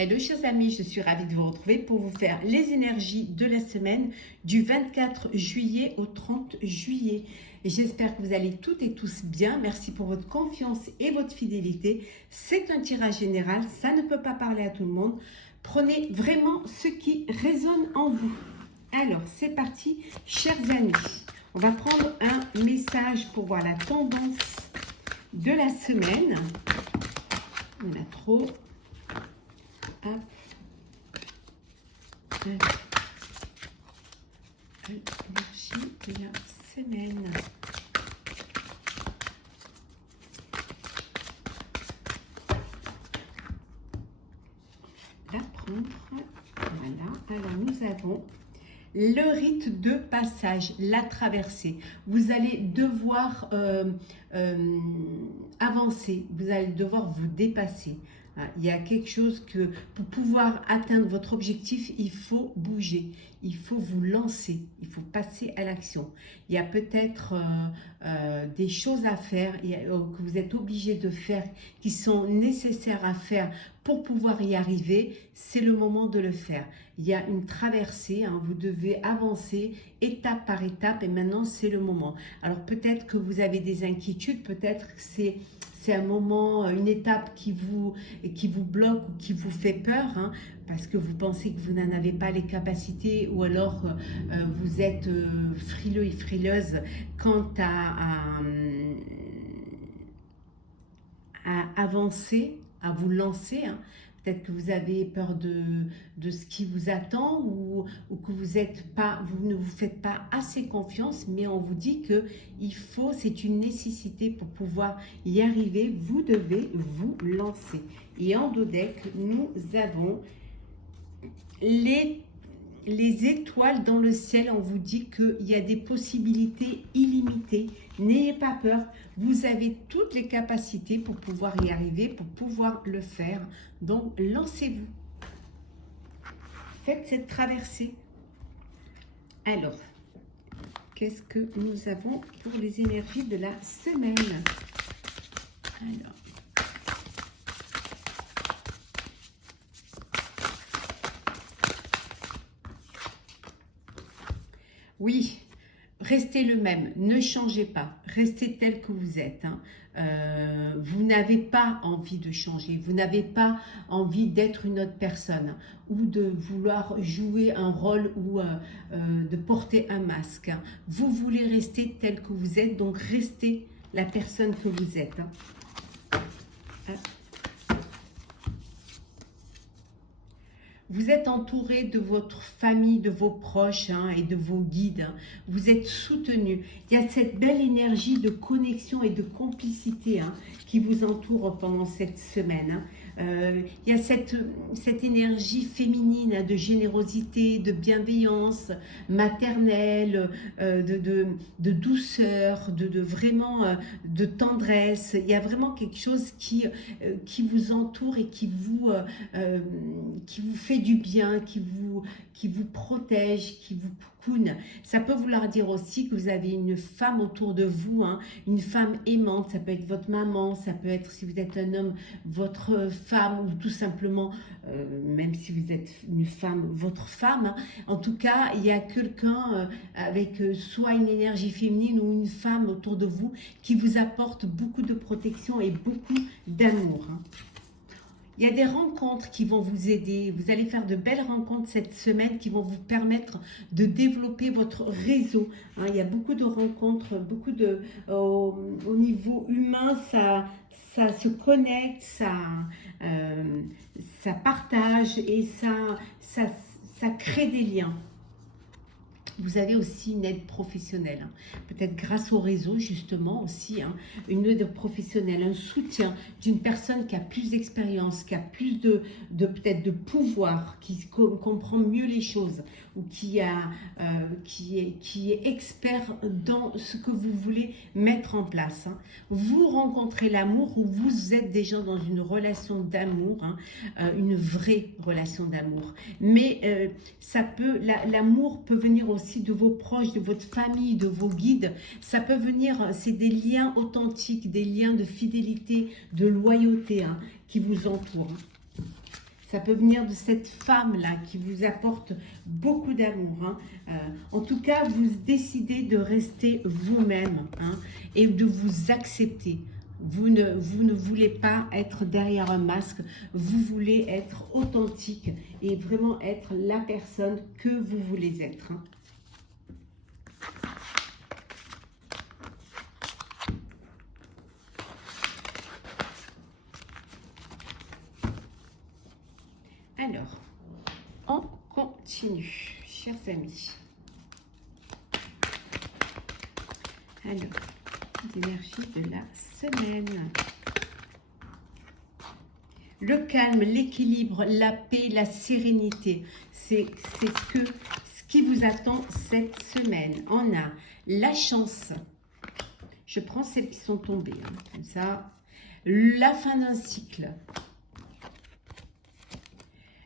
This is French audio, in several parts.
Hello chers amis, je suis ravie de vous retrouver pour vous faire les énergies de la semaine du 24 juillet au 30 juillet. Et j'espère que vous allez toutes et tous bien. Merci pour votre confiance et votre fidélité. C'est un tirage général, ça ne peut pas parler à tout le monde. Prenez vraiment ce qui résonne en vous. Alors, c'est parti, chers amis. On va prendre un message pour voir la tendance de la semaine. On a trop... Hop. L'énergie de la semaine. La prendre. Voilà. Alors nous avons le rite de passage, la traversée. Vous allez devoir avancer, vous allez devoir vous dépasser. Il y a quelque chose que pour pouvoir atteindre votre objectif, il faut bouger, il faut vous lancer, il faut passer à l'action. Il y a peut-être des choses à faire que vous êtes obligé de faire, qui sont nécessaires à faire pour pouvoir y arriver. C'est le moment de le faire. Il y a une traversée, vous devez avancer étape par étape et maintenant c'est le moment. Alors peut-être que vous avez des inquiétudes, peut-être que c'est un moment, une étape qui vous bloque ou qui vous fait peur, parce que vous pensez que vous n'en avez pas les capacités ou alors vous êtes frileux et frileuse quant à avancer, à vous lancer. Peut-être que vous avez peur de ce qui vous attend ou que vous ne vous faites pas assez confiance, mais on vous dit que c'est une nécessité pour pouvoir y arriver, vous devez vous lancer. Et en dos deck, nous avons les étoiles dans le ciel. On vous dit qu'il y a des possibilités illimitées. N'ayez pas peur, vous avez toutes les capacités pour pouvoir y arriver, pour pouvoir le faire. Donc, lancez-vous. Faites cette traversée. Alors, qu'est-ce que nous avons pour les énergies de la semaine? Alors, oui, restez le même, ne changez pas, restez tel que vous êtes. Vous n'avez pas envie de changer, vous n'avez pas envie d'être une autre personne ou de vouloir jouer un rôle ou de porter un masque. Vous voulez rester tel que vous êtes, donc restez la personne que vous êtes. Vous êtes entouré de votre famille, de vos proches et de vos guides. Vous êtes soutenu. Il y a cette belle énergie de connexion et de complicité qui vous entoure pendant cette semaine. Il y a cette énergie féminine de générosité, de bienveillance maternelle, de douceur, vraiment de tendresse. Il y a vraiment quelque chose qui vous entoure et qui vous fait du bien, qui vous protège, qui vous cocoon. Ça peut vouloir dire aussi que vous avez une femme autour de vous, une femme aimante. Ça peut être votre maman, ça peut être, si vous êtes un homme, votre femme, ou tout simplement, même si vous êtes une femme, votre femme. En tout cas, il y a quelqu'un avec soit une énergie féminine ou une femme autour de vous qui vous apporte beaucoup de protection et beaucoup d'amour. Il y a des rencontres qui vont vous aider. Vous allez faire de belles rencontres cette semaine qui vont vous permettre de développer votre réseau. Il y a beaucoup de rencontres, au niveau humain, ça se connecte, ça partage et ça crée des liens. Vous avez aussi une aide professionnelle, peut-être grâce au réseau justement aussi, une aide professionnelle, un soutien d'une personne qui a plus d'expérience, qui a plus peut-être de pouvoir, qui comprend mieux les choses ou qui est expert dans ce que vous voulez mettre en place. Vous rencontrez l'amour ou vous êtes déjà dans une relation d'amour, une vraie relation d'amour. Mais l'amour peut venir aussi de vos proches, de votre famille, de vos guides. Ça peut venir, c'est des liens authentiques, des liens de fidélité, de loyauté qui vous entourent. Ça peut venir de cette femme-là qui vous apporte beaucoup d'amour. Hein. En tout cas, vous décidez de rester vous-même, hein, et de vous accepter. Vous ne voulez pas être derrière un masque, vous voulez être authentique et vraiment être la personne que vous voulez être. Hein. Alors, on continue, chers amis. Alors, l'énergie de la semaine. Le calme, l'équilibre, la paix, la sérénité. C'est ce qui vous attend cette semaine. On a la chance. Je prends celles qui sont tombées, hein, comme ça. La fin d'un cycle.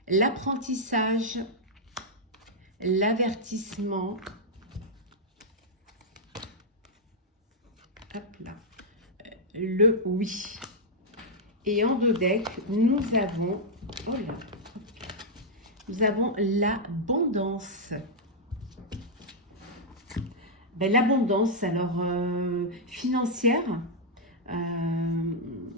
L'apprentissage, l'avertissement, hop là, le oui. Et en dos deck, nous avons, oh là, nous avons l'abondance. Ben, l'abondance, alors financière.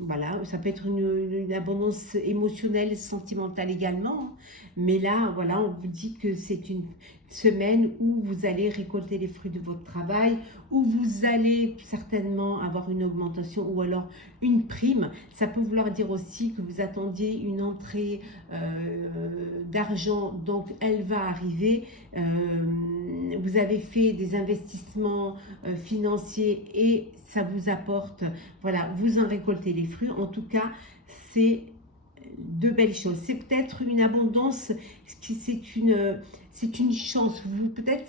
Voilà, ça peut être une abondance émotionnelle, sentimentale également. Mais là, voilà, on vous dit que c'est une semaine où vous allez récolter les fruits de votre travail, où vous allez certainement avoir une augmentation ou alors une prime. Ça peut vouloir dire aussi que vous attendiez une entrée d'argent, donc elle va arriver. Vous avez fait des investissements financiers et ça vous apporte, voilà, vous en récoltez les fruits. En tout cas, c'est de belles choses. C'est peut-être une abondance, c'est une chance. Peut-être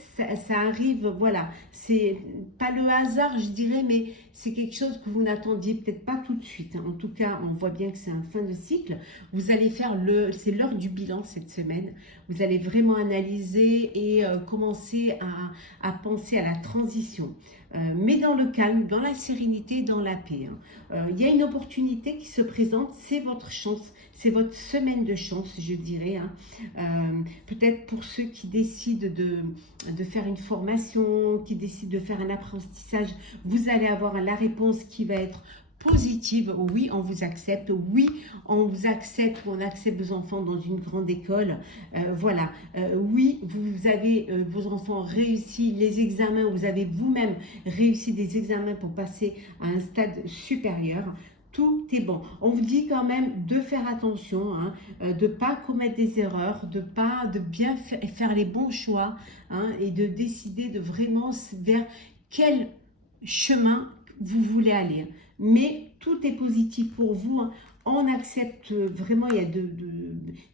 ça arrive, voilà. C'est pas le hasard, je dirais, mais c'est quelque chose que vous n'attendiez peut-être pas tout de suite. En tout cas, on voit bien que c'est un fin de cycle. Vous allez faire c'est l'heure du bilan cette semaine. Vous allez vraiment analyser et commencer à penser à la transition. Mais dans le calme, dans la sérénité, dans la paix. Hein. Il y a une opportunité qui se présente, c'est votre chance, c'est votre semaine de chance, je dirais. Hein. Peut-être pour ceux qui décident de faire une formation, qui décident de faire un apprentissage, vous allez avoir la réponse qui va être positive. Oui, on vous accepte. Oui, on vous accepte ou on accepte vos enfants dans une grande école. Voilà. Oui, vous avez vos enfants réussi les examens. Vous avez vous-même réussi des examens pour passer à un stade supérieur. Tout est bon. On vous dit quand même de faire attention, hein, de ne pas commettre des erreurs, de bien faire les bons choix, hein, et de décider de vraiment vers quel chemin vous voulez aller. Mais tout est positif pour vous. Hein. On accepte vraiment, il y a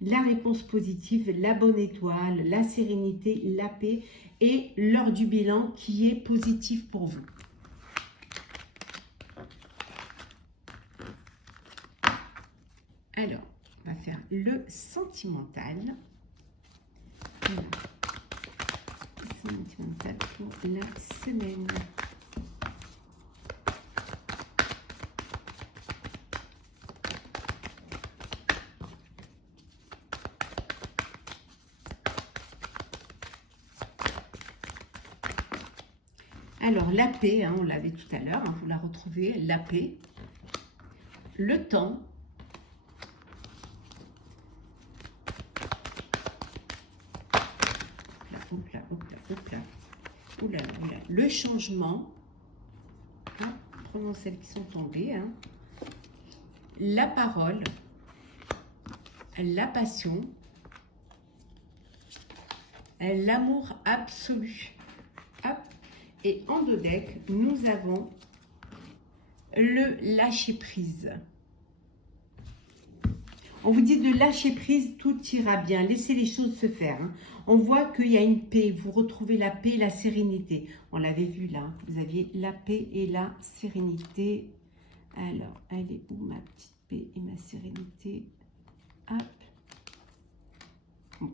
la réponse positive, la bonne étoile, la sérénité, la paix et l'heure du bilan qui est positif pour vous. Alors, on va faire le sentimental. Voilà. Le sentimental pour la semaine. Alors, la paix, hein, on l'avait tout à l'heure, hein, vous la retrouvez, la paix, le temps, le changement, hein, prenons celles qui sont tombées, hein, la parole, la passion, l'amour absolu. Hop. Et en dos deck, nous avons le lâcher prise. On vous dit de lâcher prise, tout ira bien. Laissez les choses se faire. Hein. On voit qu'il y a une paix. Vous retrouvez la paix et la sérénité. On l'avait vu là. Vous aviez la paix et la sérénité. Alors, elle est où ma petite paix et ma sérénité? Hop. Bon.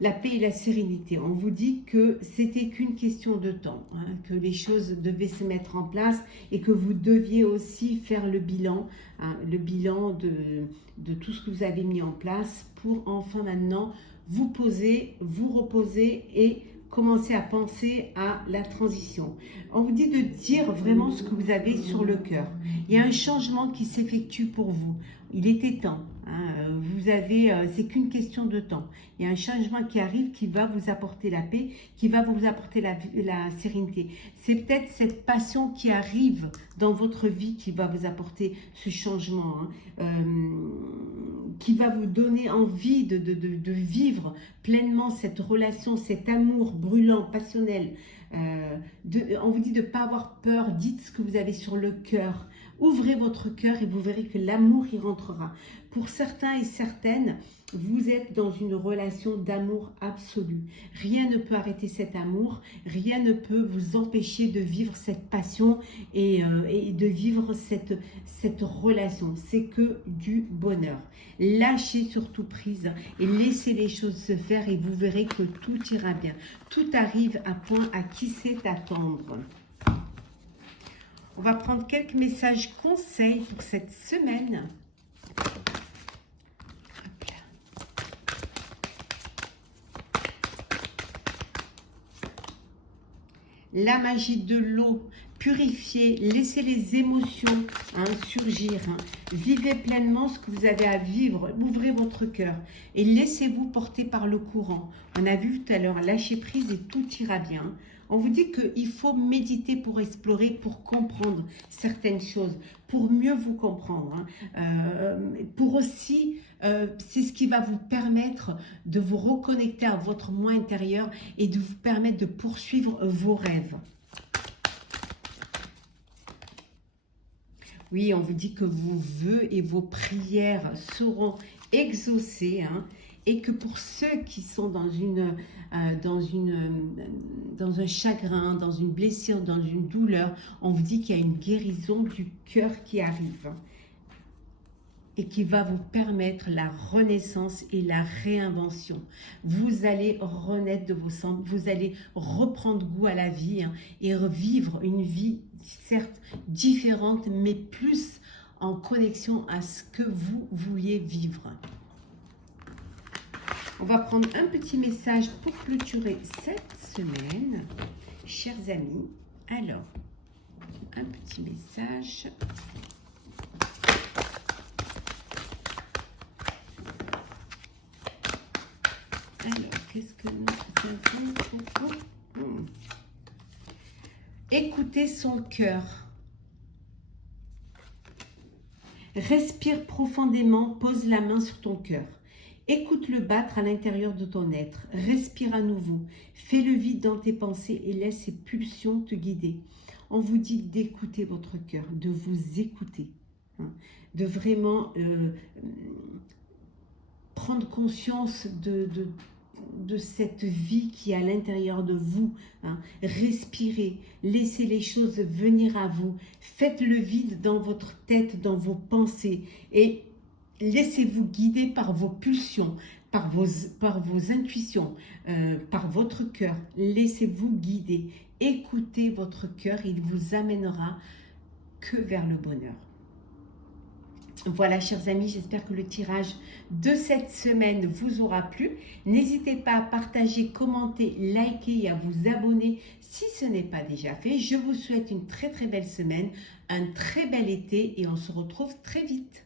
la paix et la sérénité. On vous dit que c'était qu'une question de temps, hein, que les choses devaient se mettre en place et que vous deviez aussi faire le bilan de tout ce que vous avez mis en place pour enfin maintenant vous poser, vous reposer et commencer à penser à la transition. On vous dit de dire vraiment ce que vous avez sur le cœur. Il y a un changement qui s'effectue pour vous. Il était temps. Hein, c'est qu'une question de temps. Il y a un changement qui arrive qui va vous apporter la paix, qui va vous apporter la sérénité. C'est peut-être cette passion qui arrive dans votre vie qui va vous apporter ce changement, hein, qui va vous donner envie de vivre pleinement cette relation, cet amour brûlant, passionnel. On vous dit de ne pas avoir peur, dites ce que vous avez sur le cœur. Ouvrez votre cœur et vous verrez que l'amour y rentrera. Pour certains et certaines, vous êtes dans une relation d'amour absolu. Rien ne peut arrêter cet amour, rien ne peut vous empêcher de vivre cette passion et de vivre cette relation. C'est que du bonheur. Lâchez surtout prise et laissez les choses se faire et vous verrez que tout ira bien. Tout arrive à point à qui sait attendre. On va prendre quelques messages conseils pour cette semaine. La magie de l'eau, purifiez, laissez les émotions surgir. Vivez pleinement ce que vous avez à vivre, ouvrez votre cœur et laissez-vous porter par le courant. On a vu tout à l'heure, lâchez prise et tout ira bien. On vous dit qu'il faut méditer pour explorer, pour comprendre certaines choses, pour mieux vous comprendre. Pour aussi, c'est ce qui va vous permettre de vous reconnecter à votre moi intérieur et de vous permettre de poursuivre vos rêves. Oui, on vous dit que vos vœux et vos prières seront exaucés, hein, et que pour ceux qui sont dans un chagrin, dans une blessure, dans une douleur, on vous dit qu'il y a une guérison du cœur qui arrive et qui va vous permettre la renaissance et la réinvention. Vous allez renaître de vos cendres, vous allez reprendre goût à la vie, hein, et revivre une vie certes différente, mais plus en connexion à ce que vous vouliez vivre. On va prendre un petit message pour clôturer cette semaine, chers amis. Alors, un petit message. Alors, qu'est-ce que nous avons? Écoutez son cœur. Respire profondément, pose la main sur ton cœur. Écoute-le battre à l'intérieur de ton être. Respire à nouveau. Fais le vide dans tes pensées et laisse ses pulsions te guider. On vous dit d'écouter votre cœur, de vous écouter, hein, de vraiment prendre conscience de cette vie qui est à l'intérieur de vous. Hein. Respirez, laissez les choses venir à vous. Faites le vide dans votre tête, dans vos pensées et laissez-vous guider par vos pulsions, par vos intuitions, par votre cœur. Laissez-vous guider. Écoutez votre cœur, il vous amènera que vers le bonheur. Voilà, chers amis, j'espère que le tirage de cette semaine vous aura plu. N'hésitez pas à partager, commenter, liker et à vous abonner si ce n'est pas déjà fait. Je vous souhaite une très très belle semaine, un très bel été et on se retrouve très vite.